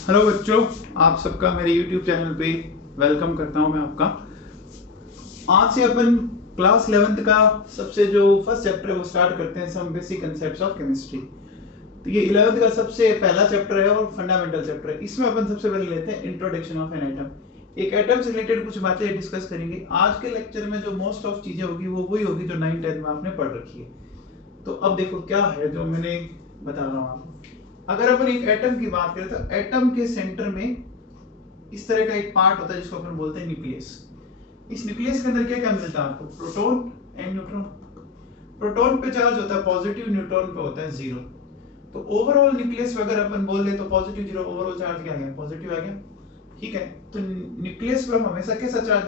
Hello बच्चों, आप सबका मेरे YouTube चैनल पे वेलकम करता हूं मैं आपका। आज से अपन क्लास 11th का सबसे जो फर्स्ट चैप्टर है वो स्टार्ट करते हैं, some basic concepts of chemistry. तो ये 11th का सबसे पहला चैप्टर है और फंडामेंटल चैप्टर है। इसमें अपन सबसे पहले लेते हैं इंट्रोडक्शन ऑफ एन एटम। एक एटम से रिलेटेड कुछ बातें डिस्कस करेंगे। आज के लेक्चर में जो मोस्ट ऑफ चीजें होगी वो वही होगी जो 9th 10th में आपने पढ़ रखी है। तो अब देखो क्या है जो मैंने बता रहा हूँ आपको। अगर अपन एक एटम की बात करें तो एटम के सेंटर में इस तरह का एक पार्ट होता है जिसको अपन बोलते हैं न्यूक्लियस। इस न्यूक्लियस के अंदर क्या क्या मिलता है आपको? Proton and neutron. प्रोटॉन पे चार्ज होता है पॉजिटिव, न्यूट्रॉन पे होता है जीरो। तो ओवरऑल न्यूक्लियस अगर अपन बोल ले तो पॉजिटिव जीरो, ओवरऑल चार्ज क्या आ गया? पॉजिटिव आ गया। ठीक है, तो न्यूक्लियस पे हम हमेशा कैसा चार्ज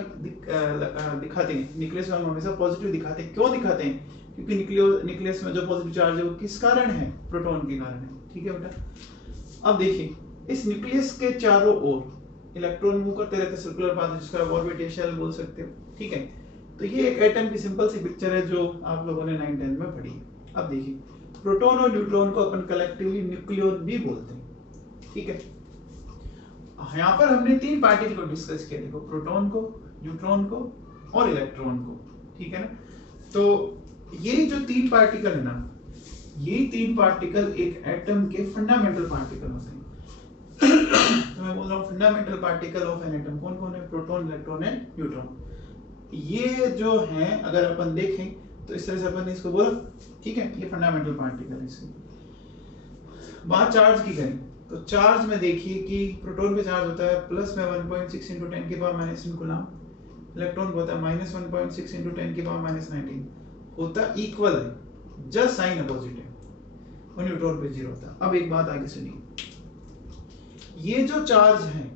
दिखाते हैं? न्यूक्लियस पे हम हमेशा पॉजिटिव दिखाते हैं। क्यों दिखाते हैं? क्योंकि न्यूक्लियस में जो पॉजिटिव चार्ज है वो किस कारण है? प्रोटॉन के कारण है। ठीक है बेटा, अब देखिए इस न्यूक्लियस के चारों ओर इलेक्ट्रॉन मूव करते रहते हैं सर्कुलर पाथ, जिसका ऑर्बिटल शेल बोल सकते हो। ठीक है, तो ये एक एटम की सिंपल सी पिक्चर है जो आप लोगों ने 9th 10th में पढ़ी है। अब देखिए प्रोटॉन और न्यूट्रॉन को अपन कलेक्टिवली न्यूक्लियॉन भी बोलते हैं। ठीक है, यहाँ पर हमने तीन पार्टिकल को डिस्कस किया। देखो, प्रोटॉन को, न्यूट्रॉन को और इलेक्ट्रॉन को। ठीक है ना, तो ये जो तीन पार्टिकल है ना, ये तीन पार्टिकल एक एटम के फंडामेंटल पार्टिकल होते हैं। तो मैं बोल रहा हूँ fundamental particle of an atom कौन कौन है? Proton, electron and neutron. ये जो है अगर अपन देखें तो इस तरह से अपन इसको बोला। ठीक है, ये फंडामेंटल पार्टिकल है। इसकी बात चार्ज की करें तो चार्ज में देखिए कि प्रोटॉन पे चार्ज होता है प्लस में 1.6 × 10 की पावर -9 कूलम। इलेक्ट्रॉन पे होता है -1.6 × 10 की पावर -19। होता इक्वल है, जस्ट साइन अपोजिट है। और न्यूट्रॉन पे जीरो होता है। अब एक बात आगे सुनिए, ये जो चार्ज है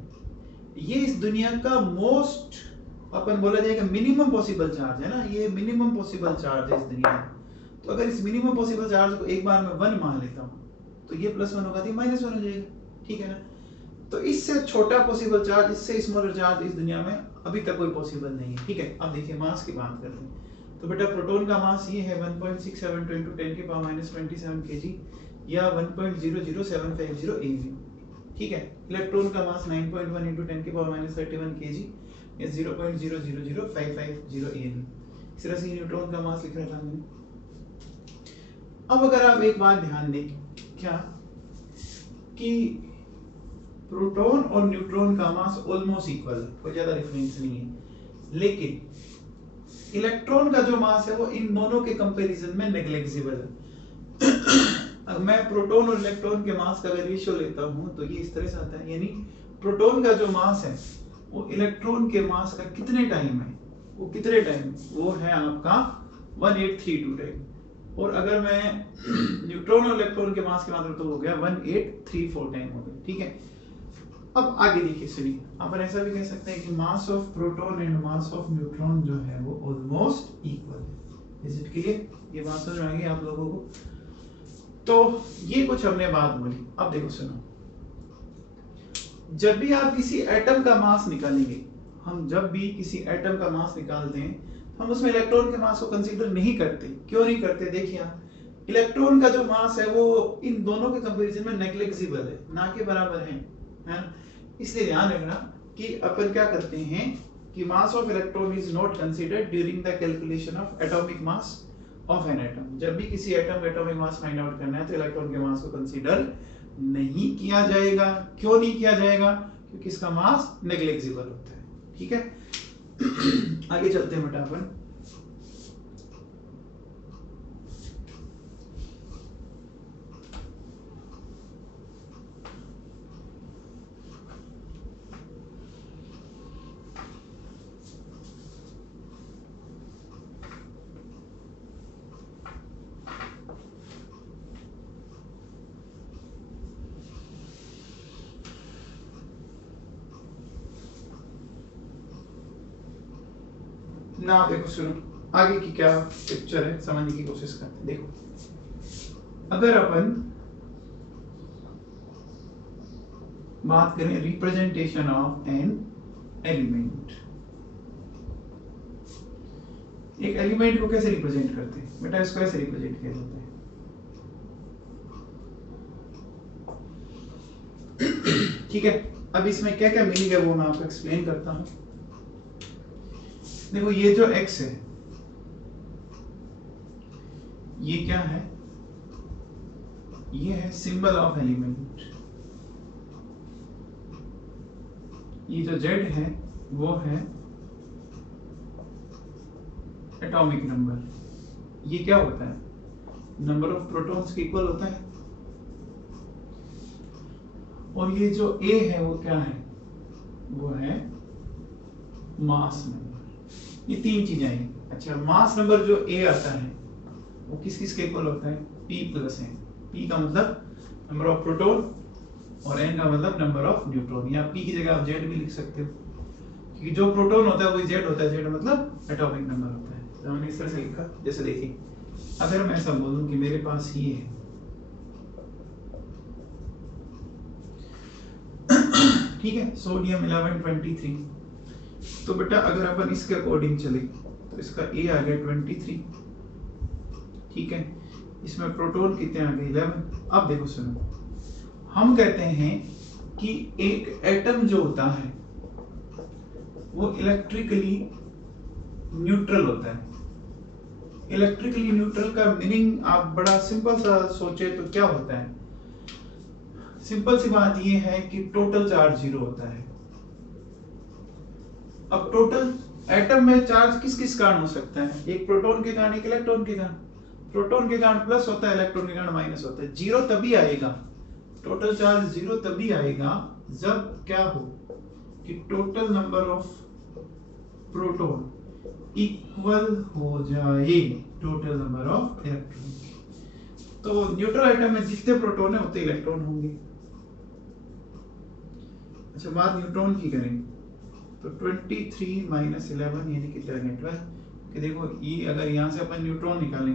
ये इस दुनिया का मोस्ट, अपन बोला जाएगा मिनिमम पॉसिबल चार्ज है ना। ये मिनिमम पॉसिबल चार्ज है इस दुनिया में। तो अगर इस मिनिमम पॉसिबल चार्ज को एक बार में 1 मान लेता हूं तो ये +1 होगा तो -1 हो जाएगा। ठीक है ना, तो इससे छोटा पॉसिबल चार्ज, इससे स्मॉलर चार्ज इस दुनिया में अभी तक कोई पॉसिबल नहीं है। ठीक है, अब देखिए मास की बात करते हैं। तो बेटा प्रोटॉन का मास ये है 1.67 × 10 की पावर -27 kg या 1.00750 eV। ठीक है, इलेक्ट्रॉन का मास 9.1 × 10 की पावर -31 kg या 0.0005550 eV। इस तरह से न्यूट्रॉन का मास लिख रहा था मैंने। अब अगर आप एक बात ध्यान दें, क्या कि प्रोटॉन और न्यूट्रॉन का मास ऑलमोस्ट इक्वल है, कोई ज्यादा डिफरेंस नहीं है। लेकिन इलेक्ट्रॉन का जो मास है वो इन दोनों के कंपैरिजन में नेग्लिजिबल है। मैं प्रोटॉन और इलेक्ट्रॉन के मास का अगर रेशियो लेता हूं तो ये इस तरह से आता है, यानी प्रोटॉन का जो मास है वो इलेक्ट्रॉन के मास का कितने टाइम है? वो कितने टाइम? वो है आपका 1832 टाइम। और अगर मैं न्यूट्रॉन और इलेक्ट्रॉन के मास की बात करूं तो हो गया 1834 टाइम हो गया। ठीक है, अब आगे देखिए सुनिए, अपन ऐसा भी कह सकते हैं कि mass of proton and mass of neutron जो है वो ऑलमोस्ट इक्वल है। Is it clear? ये बात समझ में आ गई आप लोगों को? तो ये कुछ हमने बात बोली। अब देखो सुनो, जब भी आप किसी एटम का मास निकालेंगे, हम जब भी किसी एटम का मास निकालते हैं हम उसमें इलेक्ट्रॉन के मास को कंसीडर नहीं करते। क्यों नहीं करते? देखिए आप, इलेक्ट्रॉन का जो मास है वो इन दोनों के कंपैरिजन में नेग्लिजिबल है, ना के बराबर है ना। इसलिए ध्यान रखना कि अपन क्या करते हैं कि mass of electron is not considered during the calculation of atomic mass of an atom. जब भी किसी एटम का एटॉमिक मास फाइंड आउट करना है तो इलेक्ट्रॉन के मास को कंसीडर नहीं किया जाएगा। क्यों नहीं किया जाएगा? क्योंकि इसका मास नेग्लिजिबल होता है। ठीक है, आगे चलते हैं बेटा अपन। ना देखो सुनो, आगे की क्या पिक्चर है समझने की कोशिश करते हैं। देखो, अगर अपन बात करें रिप्रेजेंटेशन ऑफ एन एलिमेंट, एक एलिमेंट को कैसे रिप्रेजेंट करते हैं बेटा? इसको ऐसे रिप्रेजेंट किया जाता है। ठीक है, अब इसमें क्या क्या मीनिंग है वो मैं आपको एक्सप्लेन करता हूं। देखो ये जो x है ये क्या है, ये है सिंबल ऑफ एलिमेंट। ये जो z है वो है एटॉमिक नंबर। ये क्या होता है, नंबर ऑफ प्रोटॉन्स के इक्वल होता है। और ये जो a है वो क्या है, वो है मास नंबर। ये तीन चीजें आई। अच्छा, मास नंबर जो a आता है वो किस किस के इक्वल होता है, p प्लस n। p का मतलब नंबर ऑफ प्रोटॉन और n का मतलब नंबर ऑफ न्यूट्रॉन। या p की जगह आप z भी लिख सकते हो, क्योंकि जो प्रोटॉन होता है वही z होता है। z मतलब एटॉमिक नंबर होता है। तो हमने इस तरह से लिखा, जैसे देखिए अगर मैं ऐसा बोलूं कि मेरे पास ये है ठीक है, सोडियम 1123, तो बेटा अगर अपन इसके अकॉर्डिंग चले तो इसका A आ गया 23, ठीक है। इसमें प्रोटॉन कितने आ गए 11। अब देखो सुनो, हम कहते हैं कि एक एटम जो होता है वो इलेक्ट्रिकली न्यूट्रल होता है। इलेक्ट्रिकली न्यूट्रल का मीनिंग आप बड़ा सिंपल सा सोचे तो क्या होता है, सिंपल सी बात ये है कि टोटल चार्ज 0 होता है। अब टोटल एटम में चार्ज किस किस कारण हो सकता है, एक प्रोटॉन के कारण, एक इलेक्ट्रॉन के कारण। प्रोटॉन के कारण प्लस होता है, इलेक्ट्रॉन के कारण माइनस होता है। 0 तभी आएगा, टोटल चार्ज 0 तभी आएगा जब क्या हो कि total number of proton equal हो जाए टोटल नंबर ऑफ इलेक्ट्रॉन। तो न्यूट्रल एटम में जितने प्रोटॉन है उतने इलेक्ट्रॉन होंगे। अच्छा, बात न्यूट्रॉन की करें तो 23 माइनस 11 यानी कितना आ गया 12। कि देखो ये अगर यहाँ से अपन न्यूट्रॉन निकालें,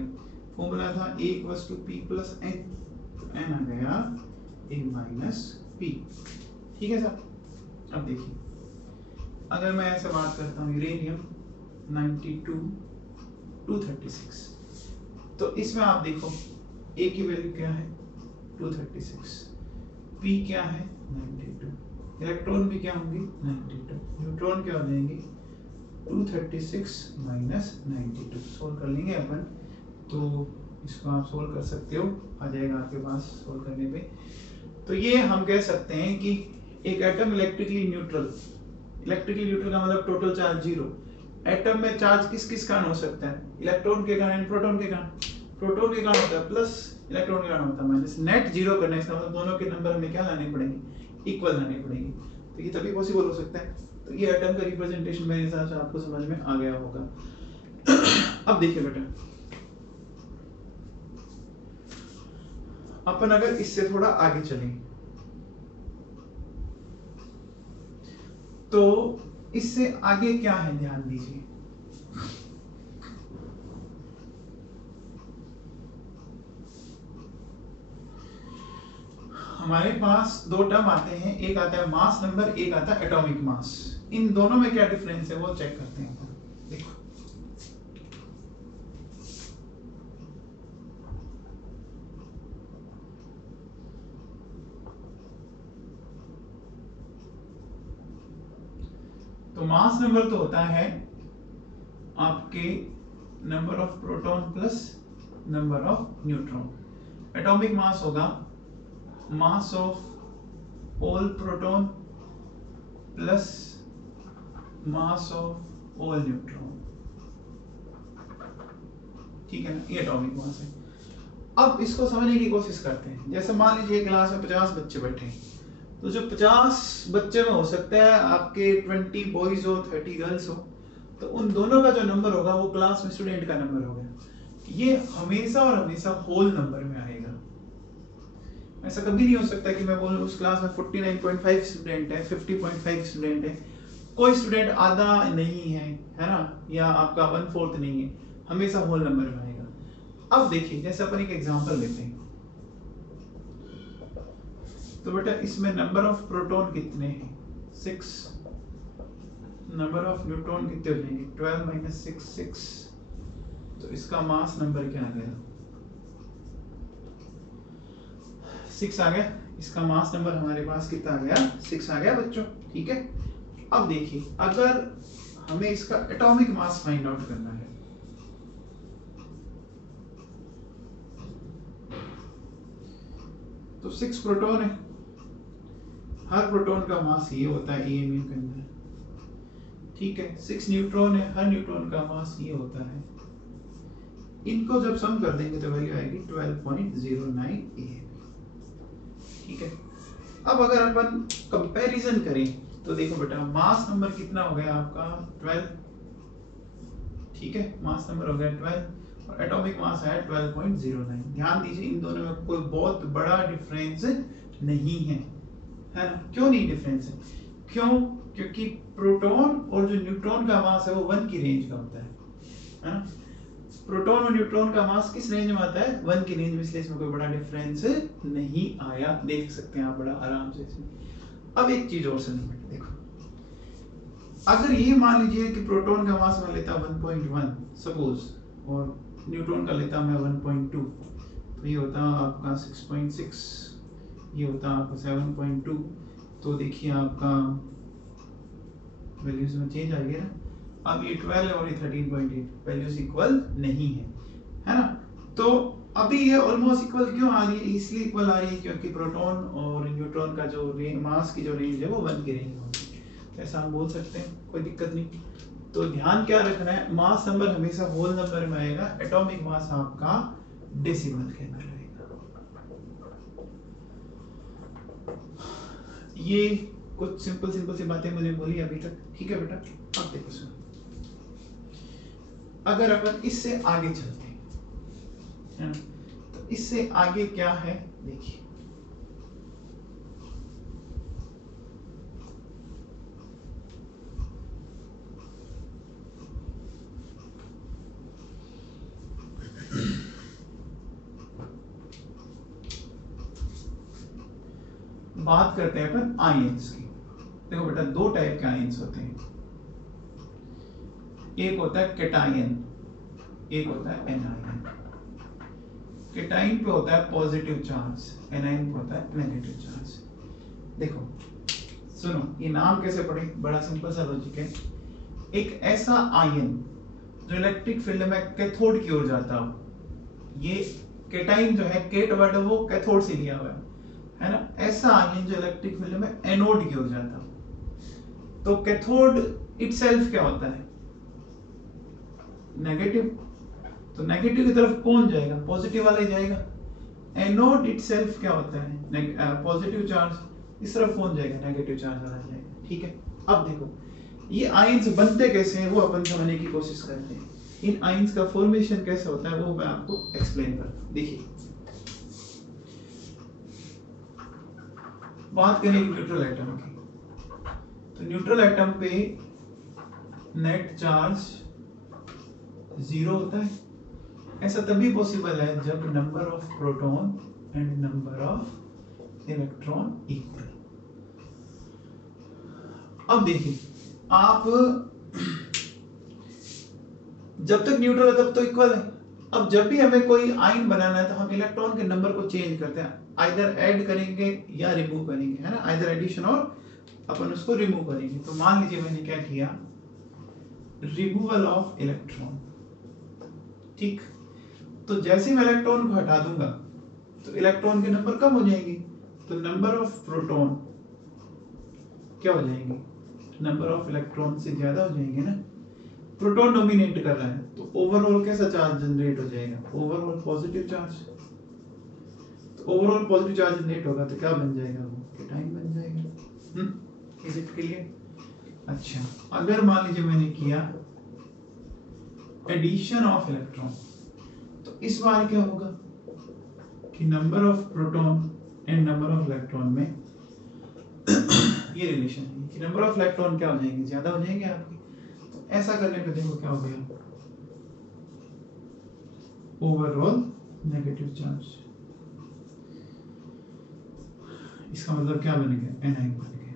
फॉर्मूला था A equals to P plus N, तो N आ गया A माइनस P। ठीक है सर। अब देखिए अगर मैं ऐसे बात करता हूँ यूरेनियम 92 236, तो इसमें आप देखो A की वैल्यू क्या है 236, P क्या है 92, इलेक्ट्रॉन भी क्या होंगे 92, न्यूट्रॉन क्या हो जाएंगे 236 माइनस 92। सोल्व कर लेंगे अपन, तो इसको आप सोल्व कर सकते हो, आ जाएगा आपके पास सोल्व करने पे। तो ये हम कह सकते हैं कि एक एटम इलेक्ट्रिकली न्यूट्रल का मतलब टोटल चार्ज 0। एटम में चार्ज किस किस कारण हो सकता है, इलेक्ट्रॉन के कारण, प्रोटॉन के कारण। प्रोटॉन के कारण होता है प्लस, इलेक्ट्रॉन के कारण होता है माइनस। नेट 0 करना है, इसका मतलब दोनों के नंबर हमें क्या लाने पड़ेंगे, इक्वल लाने पड़ेंगे। तो ये तभी पॉसिबल हो सकता है। तो ये एटम का रिप्रेजेंटेशन मेरे हिसाब से आपको समझ में आ गया होगा। अब देखिए बेटा, अपन अगर इससे थोड़ा आगे चलें तो इससे आगे क्या है ध्यान दीजिए। हमारे पास दो टर्म आते हैं, एक आता है मास नंबर, एक आता है एटॉमिक मास। इन दोनों में क्या डिफरेंस है वो चेक करते हैं। देखो तो मास नंबर तो होता है आपके number of proton plus number of neutron. Atomic mass होगा mass of all proton plus mass of all neutron. ठीक है ना, ये एटॉमिक मास है। अब इसको समझने की कोशिश करते हैं। जैसे मान लीजिए क्लास में 50 बच्चे बैठे हैं, तो जो 50 बच्चे में हो सकता है आपके 20 बॉयज हो 30 गर्ल्स हो, तो उन दोनों का जो नंबर होगा वो क्लास में स्टूडेंट का नंबर होगा। ये हमेशा और हमेशा होल नंबर में आएगा। ऐसा कभी नहीं हो सकता कि मैं बोलूं उस क्लास में 49.5 स्टूडेंट है, 50.5 स्टूडेंट है, कोई स्टूडेंट आधा नहीं है, है ना, या आपका 1/4 नहीं है, हमेशा होल नंबर में आएगा। अब देखिए जैसे अपन एक एग्जांपल लेते हैं, तो बेटा इसमें नंबर ऑफ प्रोटॉन कितने हैं 6, नंबर ऑफ न्यूट्रॉन कितने हो जाएंगे 12 माइनस 6 6, तो इसका मास नंबर क्या आ गया 6 आ गया। इसका मास नंबर हमारे पास कितना आ गया, 6 आ गया बच्चों। ठीक है, अब देखिए अगर हमें इसका एटॉमिक मास फाइंड आउट करना है, तो 6 प्रोटॉन है, हर प्रोटॉन का मास ये होता है ए म्यू के अंदर। ठीक है, 6 न्यूट्रॉन है, हर न्यूट्रॉन का मास ये होता है। इनको जब सम कर देंगे तो वैल्यू आएगी 12.09 ए। ठीक है, अब अगर अपन कंपैरिजन करें तो देखो बेटा मास नंबर कितना हो गया आपका 12। ठीक है, मास नंबर हो गया 12 और एटॉमिक मास है 12.09। ध्यान दीजिए इन दोनों में कोई बहुत बड़ा डिफरेंस नहीं है ना। क्यों नहीं डिफरेंस है? क्यों? क्योंकि प्रोटॉन और जो न्यूट्रॉन का मास है वो 1 की रेंज का होता है ना। प्रोटॉन और न्यूट्रॉन का मास किस रेंज में आता है? 1 की रेंज में, इसलिए इसमें कोई बड़ा डिफरेंस नहीं आया। देख सकते हैं आप बड़ा आराम से इसमें। अब एक चीज और सुनिए बेटा, देखो अगर ये मान लीजिए कि प्रोटॉन का मास मैं लेता 1.1 सपोज और न्यूट्रॉन का लेता मैं 1.2, तो ये होता आपका 6.6, ये होता आपका 7.2। तो देखिए आपका वैल्यूज में चेंज आ गया ना। अब ये 12 और ये 13.8 वैल्यूज इक्वल नहीं है ना। तो अभी ये ऑलमोस्ट इक्वल क्यों आ रही है? इसलिए इक्वल आ रही है क्योंकि प्रोटॉन और न्यूट्रॉन का जो मास की जो रेंज है वो 1 की रेंज में होती है। ऐसा हम बोल सकते हैं, कोई दिक्कत नहीं। तो ध्यान क्या रखना है, मास नंबर हमेशा होल नंबर में आएगा, एटॉमिक मास आपका डेसिमल के अंदर रहेगा। ये कुछ सिंपल सी बातें मैंने बोली अभी तक। ठीक है बेटा, अब देखो सुनो, अगर अपन इससे आगे चलते हैं तो इससे आगे क्या है देखिए। बात करते हैं अपन आयंस की। देखो बेटा दो टाइप के आयंस होते हैं, एक होता है कैटायन, एक होता है एनायन। कैटायन पे होता है पॉजिटिव चार्ज, एनायन पे होता है नेगेटिव चार्ज। देखो सुनो, ये नाम कैसे पढ़े, बड़ा सिंपल सा लॉजिक है। एक ऐसा आयन जो इलेक्ट्रिक फील्ड में कैथोड की ओर जाता हो, ये कैटायन जो है, केट वर्ड वो कैथोड से लिया हुआ है ना। ऐसा आयन जो इलेक्ट्रिक फील्ड में एनोड की ओर जाता हो, तो कैथोड इटसेल्फ क्या होता है? नेगेटिव। तो नेगेटिव की तरफ कौन जाएगा? पॉजिटिव वाला ही जाएगा। एनोड इटसेल्फ क्या होता है? Positive charge. इस तरफ कौन जाएगा? नेगेटिव चार्ज वाला जाएगा। ठीक है, अब देखो ये आयंस बनते कैसे हैं वो अपन समझने की कोशिश करते हैं। इन आयंस का फॉर्मेशन कैसे होता है वो मैं आपको एक्सप्लेन करता हूं। देखिए बात करें न्यूट्रल एटम की, तो न्यूट्रल एटम पे नेट चार्ज 0 होता है। ऐसा तभी पॉसिबल है जब number of proton and number of electron equal. अब देखिए आप जब तक न्यूट्रल है तब तो इक्वल है। अब जब भी हमें कोई आयन बनाना है तो हम इलेक्ट्रॉन के नंबर को चेंज करते हैं, आइदर ऐड करेंगे या रिमूव करेंगे, है ना। आइदर एडिशन और अपन उसको रिमूव करेंगे। तो मान लीजिए मैंने क्या किया, रिमूवल ऑफ इलेक्ट्रॉन। ठीक, तो जैसे मैं इलेक्ट्रॉन को हटा दूंगा तो इलेक्ट्रॉन के नंबर कम हो जाएंगे, तो नंबर ऑफ प्रोटॉन क्या हो जाएंगे? नंबर ऑफ इलेक्ट्रॉन से ज्यादा हो जाएंगे ना। प्रोटॉन डोमिनेट कर रहा है तो ओवरऑल कैसा चार्ज जनरेट हो जाएगा? Overall positive charge. तो ओवरऑल पॉजिटिव चार्ज जनरेट होगा तो क्या बन जाएगा? वो कैटायन बन जाएगा। Is it clear? अच्छा, अगर मान लीजिए मैंने किया एडिशन ऑफ इलेक्ट्रॉन, तो इस बार क्या होगा कि number of proton and number of electron में ये रिलेशन है कि नंबर ऑफ इलेक्ट्रॉन क्या हो जाएंगे? ज्यादा हो जाएंगे आपके। तो ऐसा करने पे देखो क्या हो गया, ओवरऑल नेगेटिव चार्ज। इसका मतलब क्या बन गया? एनायन बन गया।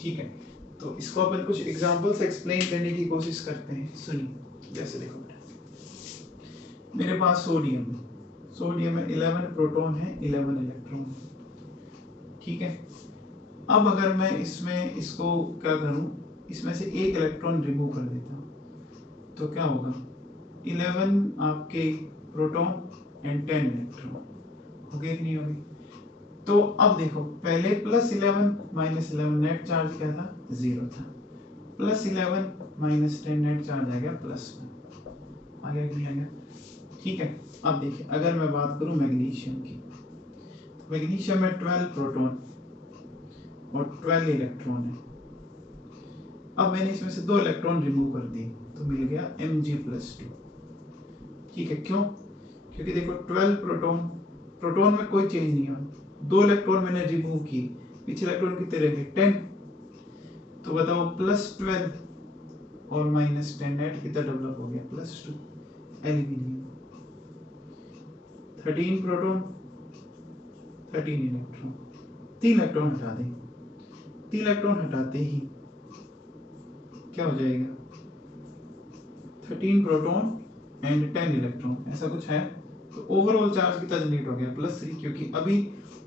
ठीक है, तो इसको अपन कुछ एग्जांपल से एक्सप्लेन करने की कोशिश करते हैं। सुनिए, जैसे देखो मेरे पास सोडियम में 11 प्रोटॉन है, 11 इलेक्ट्रॉन। ठीक है। अब अगर मैं इसमें इसको क्या करूं, इसमें से एक इलेक्ट्रॉन रिमूव कर देता हूं तो क्या होगा, 11 आपके प्रोटॉन एंड 10 इलेक्ट्रॉन हो गए कि नहीं होगी। तो अब देखो पहले +11 -11 नेट चार्ज क्या था, 0 था, +11 -10 नेट चार्ज आ गया +1, आ गया कि नहीं आ गया। ठीक है। अब देखिए अगर मैं बात करूं मैग्नीशियम की, तो मैग्नीशियम में 12 प्रोटॉन और 12 इलेक्ट्रॉन है। अब मैंने इसमें से 2 इलेक्ट्रॉन रिमूव कर दिए तो मिल गया Mg+2। ठीक है, क्यों, क्योंकि देखो 12 प्रोटॉन में कोई चेंज नहीं हुआ, 2 इलेक्ट्रॉन मैंने रिमूव किए, पीछे इलेक्ट्रॉन कितने रह गए 10, तो बताओ +12 और -10 नेट कितना डेवलप हो गया, +2 एल्यूमिनियम। 13 प्रोटॉन 13 इलेक्ट्रॉन, 3 इलेक्ट्रॉन हटा दें, 3 इलेक्ट्रॉन हटाते ही क्या हो जाएगा, 13 प्रोटॉन एंड 10 इलेक्ट्रॉन, ऐसा कुछ है। तो ओवरऑल चार्ज कितना जनरेट हो गया, +3, क्योंकि अभी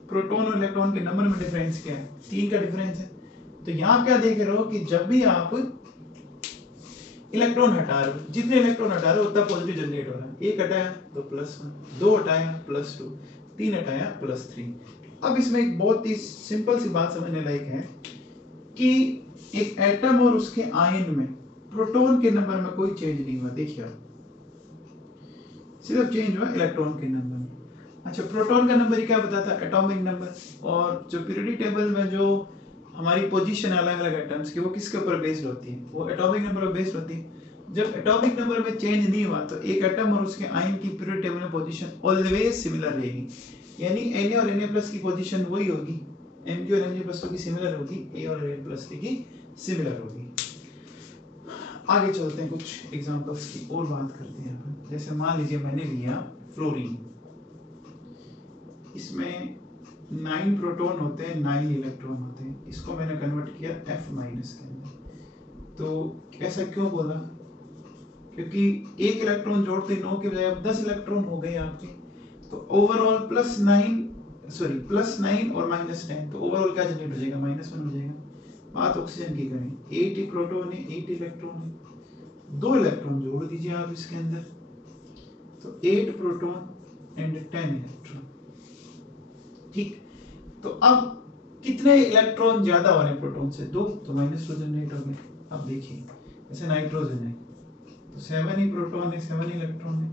प्रोटॉन और इलेक्ट्रॉन के नंबर में डिफरेंस क्या है, 3 का डिफरेंस है। तो यहाँ क्या देख रहे हो कि जब भी आप इलेक्ट्रॉन हटा रहे हो, जितने इलेक्ट्रॉन हटा रहे हो उतना पॉजिटिव जनरेट हो रहा है। 1 हटाया तो +1, 2 हटाया +2, 3 हटाया +3। अब इसमें एक बहुत ही सिंपल सी बात समझने लायक है कि एक एटम और उसके आयन में प्रोटॉन के नंबर में कोई चेंज नहीं हुआ, देखिए आप, सिर्फ चेंज हुआ इलेक्ट्रॉन के नंबर में। अच्छा, प्रोटॉन का नंबर क्या बताता है, एटॉमिक नंबर, और जो पीरियोडिक टेबल में जो हमारी पोजीशन है अलग अलग एटम्स की, वो किसके ऊपर बेस्ड होती है, वो एटॉमिक नंबर पर बेस्ड होती है। जब एटॉमिक नंबर में चेंज नहीं हुआ तो एक एटम और उसके आयन की पीरियोडिक टेबल में पोजीशन ऑलवेज सिमिलर रहेगी, यानी Na और Na+ की पोजीशन वही होगी, Mg और Mg+ की सिमिलर होगी, A और A+ की सिमिलर होगी। आगे चलते हैं, कुछ एग्जांपल्स की और बात करते हैं अपन। जैसे मान लीजिए मैंने लिया फ्लोरीन, इसमें 9 प्रोटॉन होते हैं, 9 इलेक्ट्रॉन होते हैं, इसको मैंने कन्वर्ट किया F- के अंदर। तो ऐसा क्यों बोला, क्योंकि एक इलेक्ट्रॉन जोड़ते 9 के बजाय अब 10 इलेक्ट्रॉन हो गए आपके, तो ओवरऑल +9 और -10, तो ओवरऑल क्या जनरेट हो जाएगा, -1 हो जाएगा। बात ऑक्सीजन की करें, 8 ही प्रोटॉन है, 8 इलेक्ट्रॉन है, 2 इलेक्ट्रॉन जोड़ दीजिए आप इसके अंदर, तो 8 प्रोटॉन एंड 10 इलेक्ट्रॉन। ठीक, तो अब कितने इलेक्ट्रॉन ज्यादा हो रहे हैं प्रोटॉन से, 2, तो -2 जनरेट हो गया। अब देखिए जैसे नाइट्रोजन है तो 7 ही प्रोटॉन है, 7 इलेक्ट्रॉन है।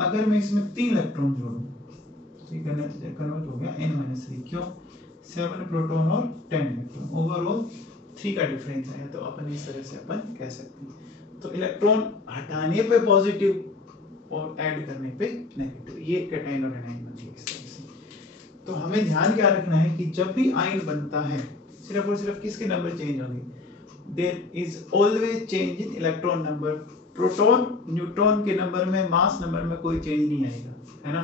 अगर मैं इसमें 3 इलेक्ट्रॉन जोड़ूं तो ये कन्वर्ट हो गया N-3, क्यों, 7 प्रोटॉन और 10 इलेक्ट्रॉन, ओवरऑल 3 का डिफरेंस आया। तो अपन इस तरह से अपन कह सकते हैं, तो इलेक्ट्रॉन हटाने पे पॉजिटिव और ऐड करने पे नेगेटिव, ये कैटायन और एनायन बनती है इस तरह से। तो हमें ध्यान क्या रखना है कि जब भी आयन बनता है सिर्फ और सिर्फ किसके नंबर चेंज होंगे, there is always change in electron number. Proton neutron के नंबर में, मास नंबर में कोई चेंज नहीं आएगा, है ना।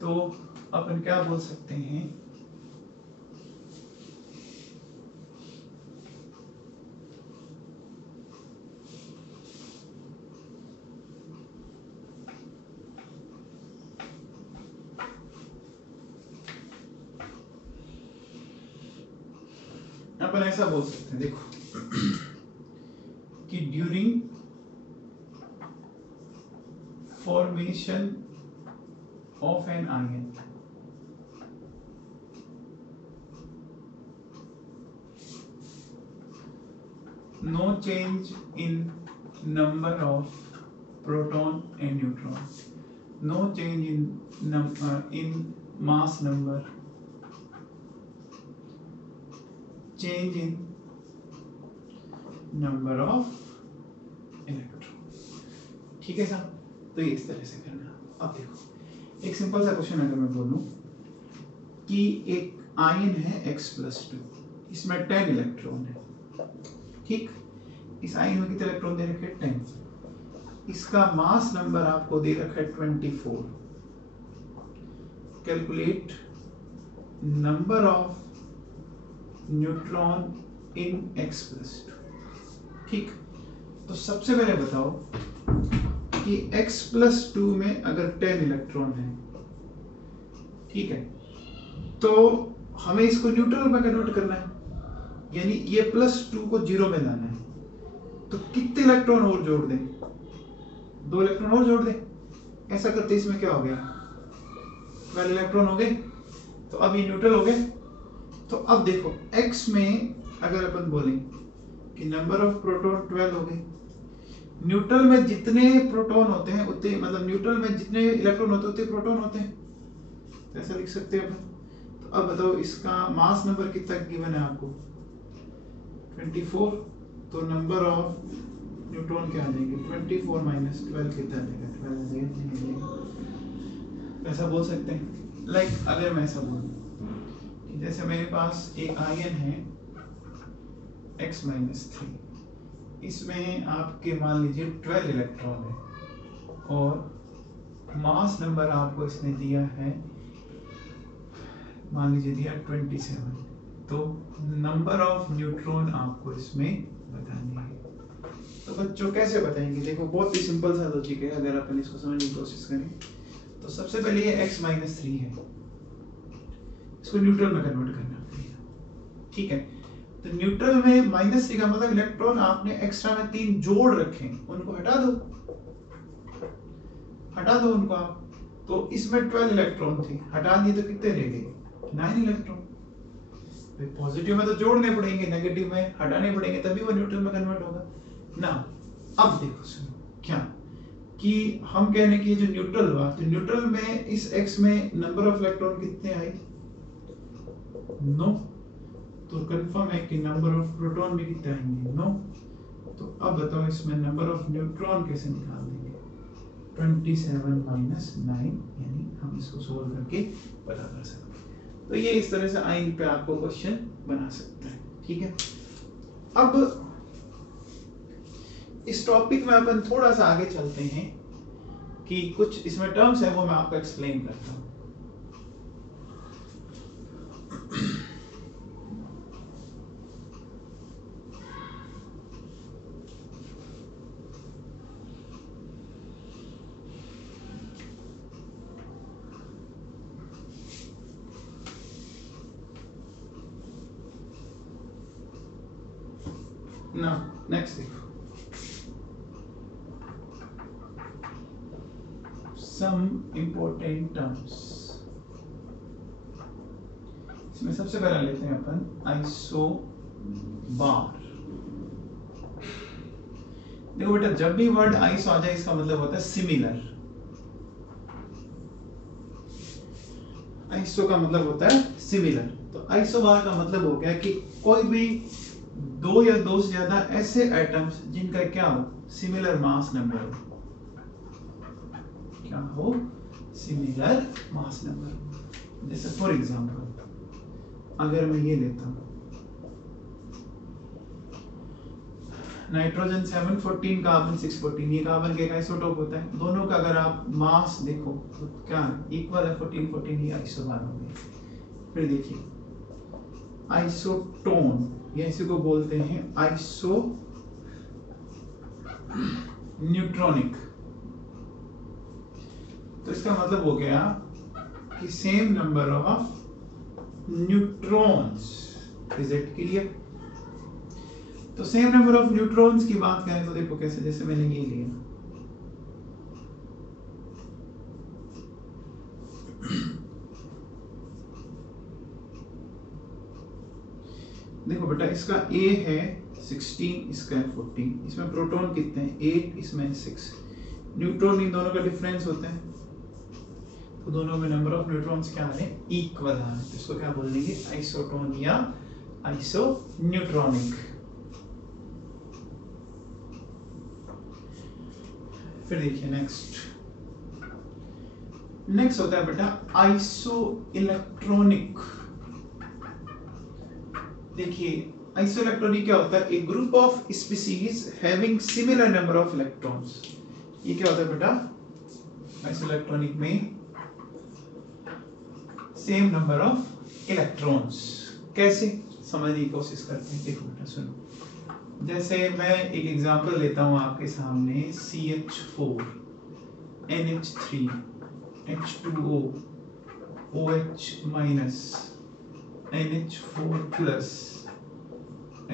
तो अपन क्या बोल सकते हैं, अपन ऐसा बोल सकते हैं, देखो कि during formation of an ion, no change in number of proton and neutron, no change in mass number, change in number of electron। ठीक है साहब, तो ये इस तरह से करना। अब देखो एक सिंपल सा क्वेश्चन अगर मैं बोलूं कि एक आयन है X+2, इसमें 10 इलेक्ट्रॉन है, ठीक, इस आयन में कितने इलेक्ट्रॉन दे रखे हैं, 10, इसका मास नंबर आपको दे रखा है 24। Calculate number of neutron in X+2। ठीक, तो सबसे पहले बताओ कि X+2 में अगर 10 इलेक्ट्रॉन है, ठीक है, तो हमें इसको न्यूट्रल में कन्वर्ट करना है, यानी ये +2 को 0 में लाना है। तो कितने इलेक्ट्रॉन और जोड़ दें? 2 इलेक्ट्रॉन और जोड़ दें। ऐसा करते इसमें क्या हो गया, 12 इलेक्ट्रॉन हो गए। तो अब ये न्यूट्रल हो गए। तो अब देखो x में अगर अपन बोलें कि नंबर ऑफ प्रोटॉन 12 हो गए, न्यूट्रल में जितने प्रोटॉन होते हैं उतने, मतलब न्यूट्रल में जितने इलेक्ट्रॉन होते हैं उतने प्रोटॉन होते हैं, तो ऐसा लिख सकते हैं अपन। तो अब बताओ इसका मास नंबर कितना गिवन है आपको, 24। तो नंबर ऑफ न्यूट्रॉन क्या आ जाएंगे, 24 माइनस 12 कितना आ जाएगा, 12 आ जाएगा। ऐसा बोल सकते हैं। लाइक अगर मैं ऐसा बोलूं कि जैसे मेरे पास एक आयन है x-3, इसमें आपके मान लीजिए 12 इलेक्ट्रॉन है और मास नंबर आपको इसने दिया है, मान लीजिए दिया 27। तो नंबर ऑफ न्यूट्रॉन आपको इसमें बतानी है। तो बच्चों कैसे बताएंगे, देखो बहुत ही सिंपल सा लॉजिक है। अगर अपन इसको समझने की कोशिश करें तो सबसे पहले ये x-3 है, इसको न्यूट्रल में कन्वर्ट करना पड़ेगा, ठीक है। तो न्यूट्रल में -3 का मतलब इलेक्ट्रॉन आपने एक्स्ट्रा में 3 जोड़ रखे, उनको हटा दो उनको आप। तो इसमें 12 इलेक्ट्रॉन थे, हटा दिए तो कितने रह गए, 9 इलेक्ट्रॉन। पॉजिटिव में तो जोड़ने पड़ेंगे, नेगेटिव में हटाने पड़ेंगे, तभी वो न्यूट्रल में कन्वर्ट होगा ना। अब देखो सुनो क्या कि हम कह रहे हैं कि ये जो न्यूट्रल हुआ, तो न्यूट्रल में इस x में नंबर ऑफ इलेक्ट्रॉन कितने आए, 9। तो कंफर्म है कि नंबर ऑफ प्रोटॉन भी कितने आएंगे, 9। तो अब बताओ इसमें नंबर ऑफ न्यूट्रॉन कैसे निकाल देंगे, 27 माइनस 9, यानी हम इसको सोल्व करके पता कर सकते हैं। तो ये इस तरह से आइन पे आपको क्वेश्चन बना सकते हैं, ठीक है। अब इस टॉपिक में अपन थोड़ा सा आगे चलते हैं कि कुछ इसमें टर्म्स है वो मैं आपको एक्सप्लेन करता हूं। Now, next देखो, some important terms। इसमें सबसे पहला लेते हैं अपन आइसोबार। देखो बेटा, जब भी वर्ड आइसो आ जाए इसका मतलब होता है सिमिलर। आइसो का मतलब होता है सिमिलर। तो आइसोबार का मतलब हो गया कि कोई भी 2 या 2 से ज्यादा ऐसे एटम्स जिनका क्या हो, सिमिलर मास नंबर हो, क्या हो, सिमिलर मास नंबर। जैसे फॉर एग्जांपल अगर मैं ये लेता हूं नाइट्रोजन 714, कार्बन 614, ये कार्बन के आइसोटोप होता है। दोनों का अगर आप मास देखो तो क्या इक्वल है, 14 14, ये आइसोबार हो गए। फिर देखिए आइसोटोन, ये इसी को बोलते हैं आइसो न्यूट्रॉनिक। तो इसका मतलब हो गया कि same number of neutrons. Is it clear? तो सेम नंबर ऑफ न्यूट्रॉन्स की बात करें तो देखो कैसे, जैसे मैंने ये लिया, देखो बेटा इसका A है 16, इसका है 14, इसमें प्रोटॉन कितने हैं, 8, इसमें 6। न्यूट्रॉन इन दोनों का डिफरेंस होता है, तो दोनों में नंबर ऑफ न्यूट्रॉन्स क्या आ रहे हैं, इक्वल आ रहे हैं। तो इसको क्या बोल देंगे, आइसोटोन या आइसो न्यूट्रॉनिक। फिर देखिए नेक्स्ट होता है बेटा आइसो इलेक्ट्रॉनिक। देखिए आइसो इलेक्ट्रॉनिक क्या होता है, a group of species having similar number of electrons. ये क्या होता है बेटा, आइसो इलेक्ट्रॉनिक में सेम नंबर ऑफ इलेक्ट्रॉन्स। कैसे समझने की कोशिश करते हैं, देखो बेटा सुनो। जैसे मैं एक एग्जांपल लेता हूं आपके सामने, CH4 NH3 H2O OH- NH4 plus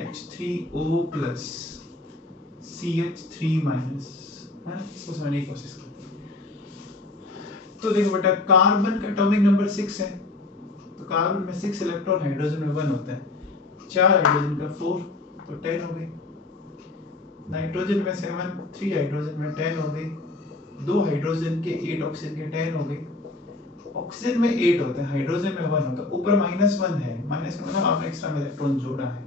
H3O plus CH3 minus, है ना? इसको समझने की कोशिश करते हैं। तो देखो बेटा, कार्बन का एटॉमिक नंबर 6 है, तो कार्बन में 6 इलेक्ट्रॉन, हाइड्रोजन में 1 होता है, 4 हाइड्रोजन का 4 तो 10 हो गई। नाइट्रोजन में 7, 3 हाइड्रोजन में 10 हो गई, 2 हाइड्रोजन के 8 ऑक्सीजन के 10 हो गई। ऑक्सीजन में 8 होता है, हाइड्रोजन में 1 होता है, ऊपर -1 है, माइनस का मतलब आपने एक्स्ट्रा में इलेक्ट्रॉन जोड़ा है।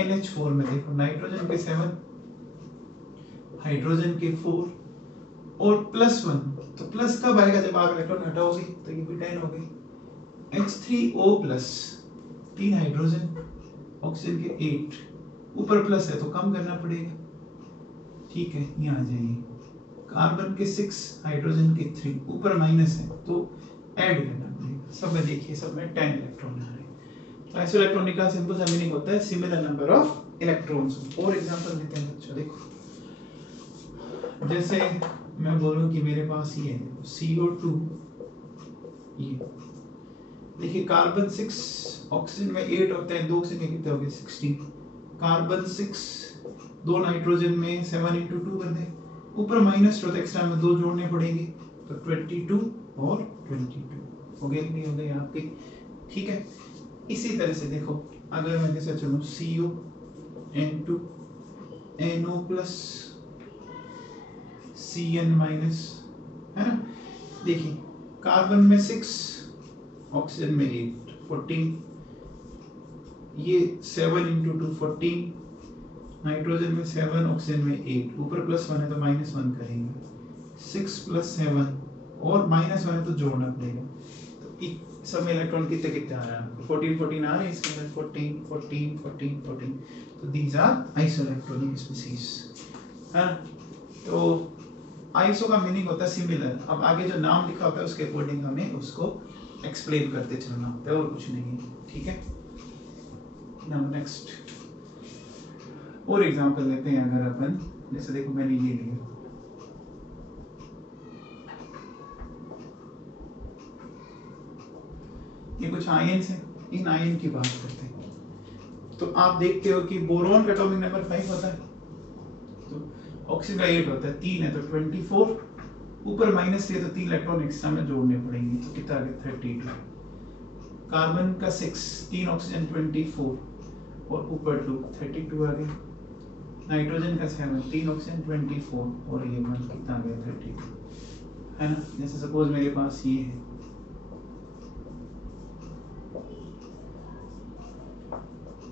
NH4 में देखो, नाइट्रोजन के 7, हाइड्रोजन के 4 और +1, तो प्लस कब आएगा? जब आप इलेक्ट्रॉन हटाओगे, तो ये भी 10 हो गई। H3O प्लस, 3 हाइड्रोजन, ऑक्सीजन के 8, ऊपर प्लस है तो कम करना पड़ेगा, ठीक है, यहाँ आ जाइए। कार्बन के 6, हाइड्रोजन के 3, ऊपर माइनस है तो ऐड करना पड़ेगा। सब में देखिए, सब में 10 इलेक्ट्रॉन आ रहे हैं। आइसोइलेक्ट्रॉनिक का सिंपल सा मीनिंग होता है सिमिलर नंबर ऑफ इलेक्ट्रॉन्स। और एग्जांपल देते हैं बच्चों, देखो जैसे मैं बोलूं कि मेरे पास ये है CO2, ये देखिए, कार्बन 6, ऑक्सीजन में 8 होते हैं, 2 ऑक्सीजन के कितने हो गए? 16। कार्बन 6, 2 नाइट्रोजन में 7 × 2 कर दे, ऊपर माइनस तो एक्स्ट्रा में 2 जोड़ने पड़ेंगे, तो 22 और 22 हो गए कि नहीं हो गए आपके, ठीक है। इसी तरह से देखो, अगर मैं जैसे चलूं CO N2 NO plus CN minus, है ना? देखिए, कार्बन में 6, ऑक्सीजन में 8, 14, ये 7 × 2 14, नाइट्रोजन में 7, ऑक्सीजन में 8, ऊपर +1 है तो -1 करेंगे, 6 + 7 और -1 है तो जोड़ना पड़ेगा। तो सब में इलेक्ट्रॉन कितने कितने आ रहे हैं? 14 14 आ रहे हैं, इसके अंदर 14 14 14 14, तो दीज आर आइसोइलेक्ट्रॉनिक स्पीशीज, है ना? तो आइसो का मीनिंग होता है सिमिलर। अब आगे जो नाम लिखा होता है उसके अकॉर्डिंग हमें उसको एक्सप्लेन करते चलना होता है, और कुछ नहीं है, ठीक है। नाउ नेक्स्ट और एग्जांपल लेते हैं। अगर अपन जैसे देखो, मैंने ये लिया, ये कुछ आयन्स हैं, इन आयन की बात करते हैं। तो आप देखते हो कि बोरॉन का एटॉमिक नंबर 5 होता है, तो ऑक्सीजन का 8 होता है, 3 है तो 24, ऊपर -3 है तो 3 इलेक्ट्रॉन एक्स्ट्रा में जोड़ने पड़ेंगे, तो कितना आ गया? 32। कार्बन का 6, 3 ऑक्सीजन 24 और ऊपर 2, 32 आ गया। नाइट्रोजन का 7, 3 ऑक्सीजन 24 और ये 1, कितना आ गया? 32, है ना? जैसे सपोज मेरे पास ये है,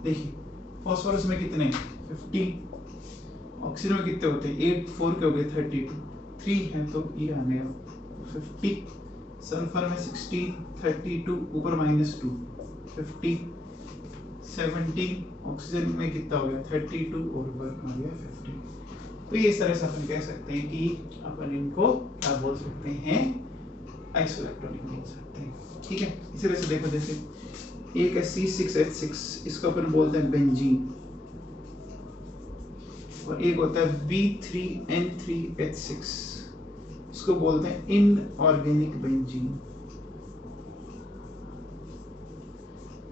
देखिए फास्फोरस में कितने? 50, ऑक्सीजन में कितने होते हैं? 8, 4 के हो गए 32, 3 है तो ये आ गया 50, सल्फर में 16, 32, ऊपर -2, 50, 17, ऑक्सीजन में कितना हो गया? 32 और ऊपर आ गया 50। तो ये इस तरह से अपन कह सकते हैं कि अपन इनको क्या बोल सकते हैं? आइसोइलेक्ट्रॉनिक बोल सकते हैं, ठीक है। इसी तरह से देखो, जैसे एक है C6H6, इसको अपन बोलते हैं बेंजीन, और एक होता है B3N3H6, इसको बोलते हैं इनऑर्गेनिक बेंजीन।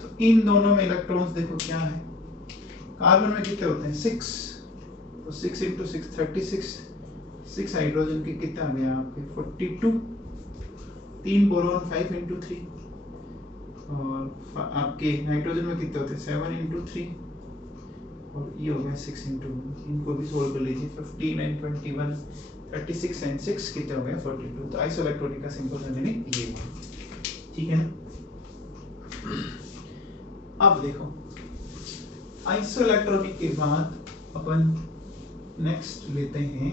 तो इन दोनों में इलेक्ट्रॉन्स देखो क्या है, कार्बन में कितने होते हैं? 6, तो 6 × 6 36, 6 हाइड्रोजन के कितने आ गए आपके? 42, 3 बोरॉन 5 × 3, और आपके नाइट्रोजन में कितने होते हैं? 7 × 3, और ये हो गया 6 × 1। इनको भी सोल्व कर लीजिए, 15 and 21, 36 and 6 कितने हो गए? 42। तो आइसोइलेक्ट्रॉनिक का सिंपल सा मीनिंग ये है, ठीक है ना? अब देखो, आइसोइलेक्ट्रॉनिक के बाद अपन नेक्स्ट लेते हैं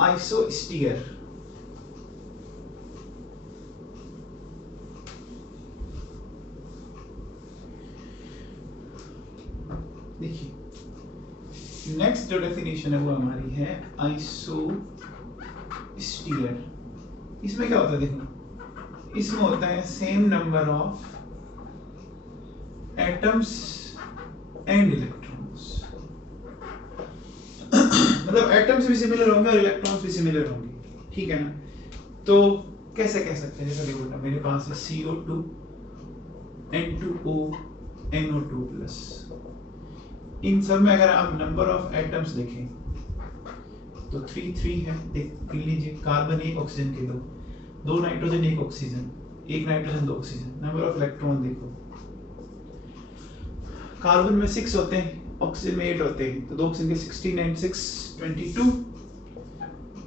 आइसोस्टीयर। देखिए, नेक्स्ट जो डेफिनेशन है वो हमारी है आइसोस्टीयर। इसमें क्या होता है? देखो, इसमें होता है same number of atoms and electrons. मतलब एटम्स भी सिमिलर होंगे और इलेक्ट्रॉन्स भी सिमिलर होंगे, ठीक है ना? तो कैसे कह सकते हैं? जैसे देखो, मेरे पास है CO2, N2O NO2 प्लस। इन सब में अगर आप नंबर ऑफ एटम्स देखें तो 3 है। देख लीजिए, कार्बन एक ऑक्सीजन के दो नाइट्रोजन एक ऑक्सीजन, एक नाइट्रोजन दो ऑक्सीजन। नंबर ऑफ इलेक्ट्रॉन देखो, कार्बन में 6 होते हैं, ऑक्सीजन में 8 होते हैं, तो 2 ऑक्सीजन के 16 एंड 6 22।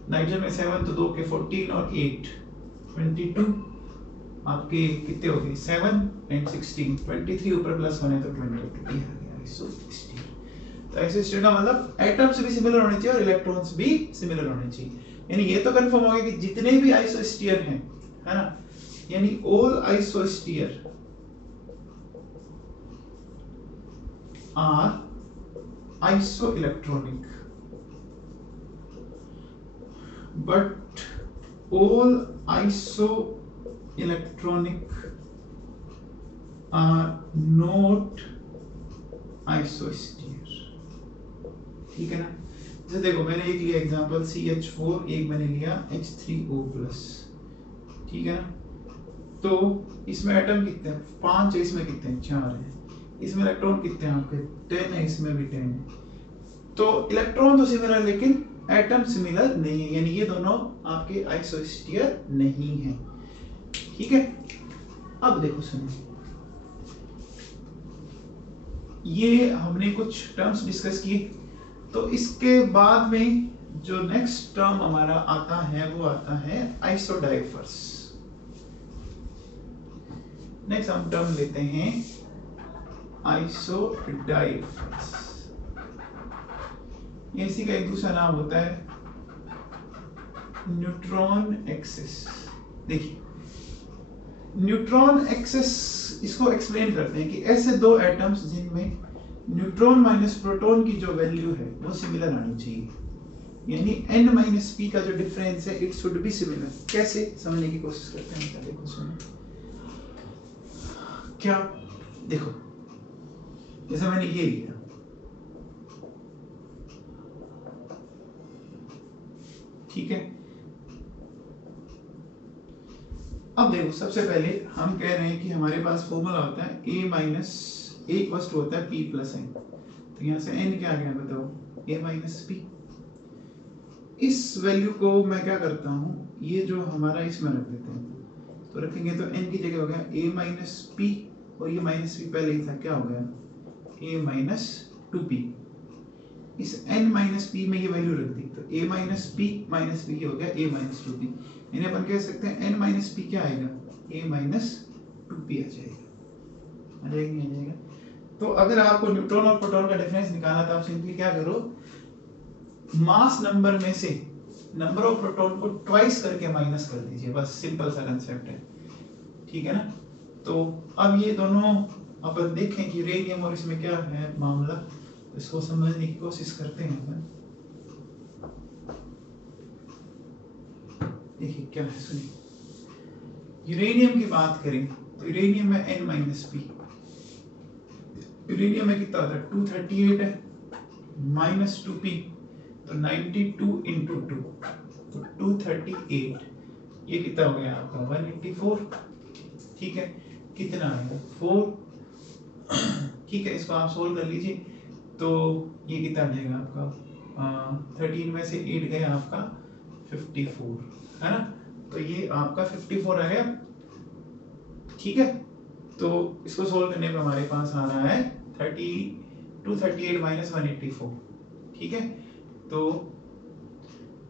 नाइट्रोजन में 7 तो 2 के 14 और 8 22। आपके कितने हो गए 7 एंड 16 23 ऊपर प्लस 1 है तो 22 ये आ गया आइसोस्टीयर। तो आइसोस्टीयर का मतलब एटम्स भी सिमिलर होने चाहिए और इलेक्ट्रॉन्स भी सिमिलर होने चाहिए। यानी ये तो कंफर्म हो गया कि जितने भी आइसोस्टीयर हैं, है ना, यानी all isostere are isoelectronic, but all isoelectronic are not isosphere। ठीक है ना। जैसे देखो मैंने एक लिया एग्जांपल CH4, एक मैंने लिया H3O+, ठीक है ना। तो इसमें एटम कितने हैं 5 है, इसमें कितने हैं 4 है। इसमें इलेक्ट्रॉन कितने हैं आपके 10 है, इसमें भी 10 है। तो इलेक्ट्रॉन तो सिमिलर लेकिन एटम सिमिलर नहीं है, यानी ये दोनों आपके आइसोस्टीयर नहीं है। ठीक है। अब देखो सुनिए, ये हमने कुछ टर्म्स डिस्कस किए, तो इसके बाद में जो नेक्स्ट टर्म हमारा आता है वो आता है आइसोडाइफर्स। नेक्स्ट हम टर्म लेते हैं आइसोडाइफर्स। इसी का एक दूसरा नाम होता है न्यूट्रॉन एक्सिस। देखिए न्यूट्रॉन एक्सिस, इसको एक्सप्लेन करते हैं कि ऐसे दो एटम्स जिनमें न्यूट्रॉन माइनस प्रोटॉन की जो वैल्यू है वो सिमिलर आनी चाहिए, यानी n माइनस p का जो डिफरेंस है इट शुड बी सिमिलर। कैसे समझने की कोशिश करते हैं, देखो सुनो क्या। देखो जैसे मैंने ये लिया, ठीक है। अब देखो सबसे पहले हम कह रहे हैं कि हमारे पास फॉर्मूला होता है a minus a equals to होता है p प्लस n। तो यहाँ से n क्या आ गया बताओ, a माइनस p। इस वैल्यू को मैं क्या करता हूँ, ये जो हमारा इसमें रख देते हैं, तो रखेंगे तो n की जगह हो गया a माइनस p और ये माइनस p पहले ही था, क्या हो गया a माइनस 2p। इस n माइनस p में ये वैल्यू रख दी तो a minus p minus p हो गया a माइनस 2p। यानी अपन कह सकते हैं n माइनस p क्या आएगा a माइनस 2p आ जाएगा, आ जाएगा। तो अगर आपको न्यूट्रॉन और प्रोटॉन का डिफरेंस निकालना था, आप सिंपली क्या करो, मास नंबर में से नंबर ऑफ प्रोटॉन को ट्वाइस करके माइनस कर दीजिए, बस सिंपल सा कंसेप्ट है। ठीक है ना। तो अब ये दोनों अपन देखें कि यूरेनियम और इसमें क्या है मामला, तो इसको समझने की कोशिश करते हैं अपन। देखिए क्या है, सुनिए। यूरेनियम की बात करें तो यूरेनियम में n माइनस p, यूरेनियम में कितना होता है 238 है, माइनस 2p तो 92 इंटू 2 तो 238, ये कितना हो गया आपका 184। ठीक है, कितना आएगा 4। ठीक है, इसको आप सोल्व कर लीजिए तो ये कितना आ जाएगा आपका 13 में से 8 गया आपका 54, है ना। तो ये आपका 54 आ गया। ठीक है, तो इसको सोल्व करने पे हमारे पास आ रहा है 238 माइनस 184। ठीक है, तो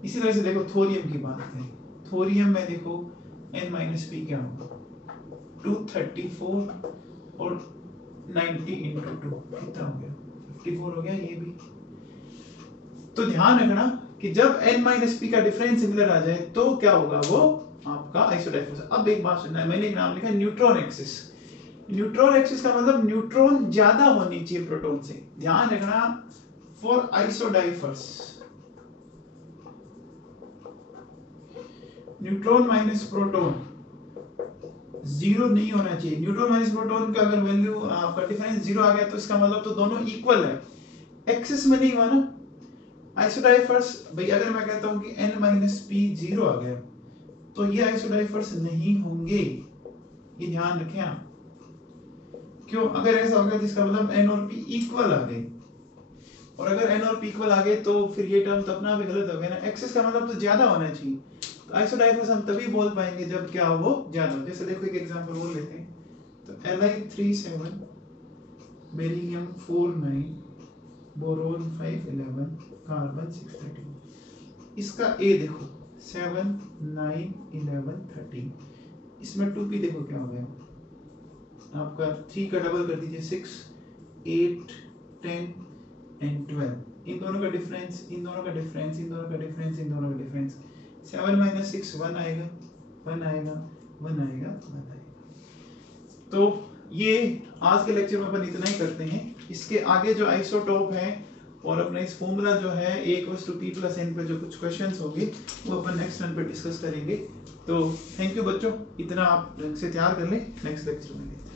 इसी तरह से देखो थोरियम की बात करें, थोरियम में देखो n माइनस p क्या होगा 234 और 90 इंटू 2 कितना हो गया 54 हो गया ये भी। तो ध्यान रखना कि जब n माइनस p का डिफरेंस सिमिलर आ जाए तो क्या होगा, वो आपका आइसोडाइफर्स। अब एक बात सुनना है, मैंने एक नाम लिखा न्यूट्रॉन एक्सिस। न्यूट्रॉन एक्सिस का मतलब न्यूट्रॉन ज्यादा होनी चाहिए प्रोटॉन से। ध्यान रखना for isodiaphers neutron minus proton 0 नहीं होना चाहिए। न्यूट्रॉन माइनस प्रोटॉन का अगर वैल्यू आपका डिफरेंस 0 आ गया तो इसका मतलब तो दोनों इक्वल है, एक्सिस में नहीं हुआ ना। आइसोडाइफर्स भाई अगर मैं कहता हूं कि n माइनस p 0 आ गया तो ये आइसोडाइफर्स नहीं होंगे, ये ध्यान रखें आप। क्यों? अगर ऐसा हो गया जिसका मतलब n और p इक्वल आ गए, और अगर n और p इक्वल आ गए तो फिर ये टर्म तो अपना भी गलत हो गया ना, एक्सिस का मतलब तो ज्यादा होना चाहिए। तो आइसोडाइवर्स हम तभी बोल पाएंगे जब क्या हो, वो ज्यादा हो। जैसे देखो एक एग्जांपल बोल लेते हैं, तो Li37, बेरिलियम 49, बोरोन 511, कार्बन 613। इसका A देखो 7, 9, 11, 13। इसमें 2p देखो क्या हो गया आपका, 3 का डबल कर दीजिए 6, 8, 10 एंड 12। इन दोनों का डिफरेंस, इन दोनों का डिफरेंस, इन दोनों का डिफरेंस, इन दोनों का डिफरेंस, 7 माइनस 6 1 आएगा, 1 आएगा, 1 आएगा, 1 आएगा। तो ये आज के लेक्चर में अपन इतना ही करते हैं। इसके आगे जो आइसोटोप है और अपना इस फॉर्मूला जो है A=P+n पे जो कुछ क्वेश्चंस होंगे वो अपन नेक्स्ट रन पे डिस्कस करेंगे। तो थैंक यू बच्चों, इतना आप ढंग से तैयार कर लें, नेक्स्ट लेक्चर में लेते हैं।